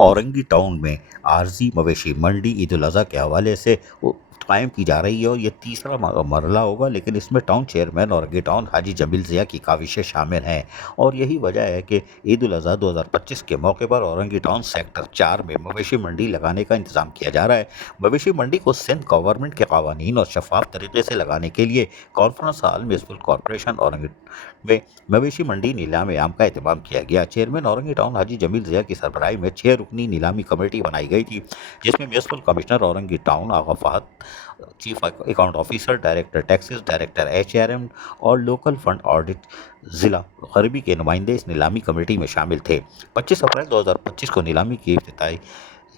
Orangi town में RG मवेशी मंडी ईद उल अज़हा के हवाले से कायम की जा रही है और ये तीसरा मरला होगा, लेकिन इसमें टाउन चेयरमैन औरंगी टाउन हाजी जमील ज़िया की काविशें शामिल हैं। और यही वजह है कि ईद उल अज़हा 2025 के मौके पर औरंगी टाउन सेक्टर 4 में मवेशी मंडी लगाने का इंतज़ाम किया जा रहा है। मवेशी मंडी को सिंध गवर्नमेंट के कवानीन और शफाफ तरीके से लगाने के लिए conference hall municipal corporation Orangi में मवेशी मंडी नीलाम आम का एहतमाम किया गया। चेयरमैन औरंगी टाउन हाजी जमील ज़िया की सरबराही में 6 रुकनी नीलामी कमेटी बनाई गई थी, जिसमें municipal commissioner Orangi town Agha Fahad, chief account officer, director taxes, director HRM और लोकल फंड ऑडिट ज़िला गरबी के नुमाइंदे इस नीलामी कमेटी में शामिल थे। 25 अप्रैल 2025 को नीलामी की इफ्तिताई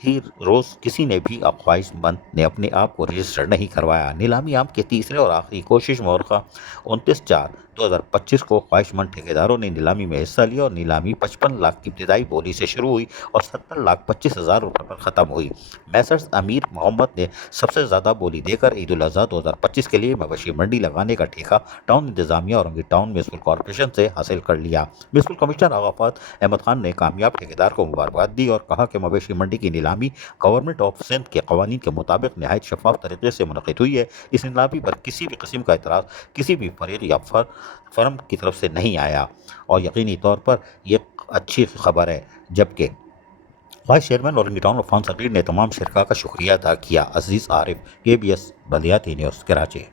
ही रोज़ किसी ने भी ख्वाहिशमंद ने अपने आप को रजिस्टर नहीं करवाया। नीलामी आम के तीसरे और आखिरी कोशिश मुहर्रखा 29/4/2025 को ख्वाहिशमंद ठेकेदारों ने नीलामी में हिस्सा लिया और नीलामी 55 लाख की इब्तदाई बोली से शुरू हुई और 70,25,000 रुपये पर ख़त्म हुई। मैसर्स अमीर मोहम्मद ने सबसे ज़्यादा बोली देकर ईद उल अज़हा 2025 के लिए मवेशी मंडी लगाने का ठेका टाउन इंतजामिया औरंगी टाउन म्यूनसिपल कॉरपोरेशन से हासिल कर लिया। म्यूनसिपल कमिश्नर आगाफात अहमद खान ने कामयाब ठेकेदार को मुबारकबाद दी और कहा कि मवेशी मंडी की नीलामी गवर्नमेंट ऑफ सिंध के कवानीन के मुताबिक नहायत शफाफ तरीके से मुनक़िद हुई है। इस नीलामी पर किसी भी किस्म का एतराज़ किसी भी फरीक या फर्म की तरफ से नहीं आया और यकीनी तौर पर यह अच्छी खबर है। जबकि vice chairman Orangi town Affan Saghir ने तमाम शिरका का शुक्रिया अदा किया। अजीज़ आरिफ, KBS बलियाती न्यूज़, कराची।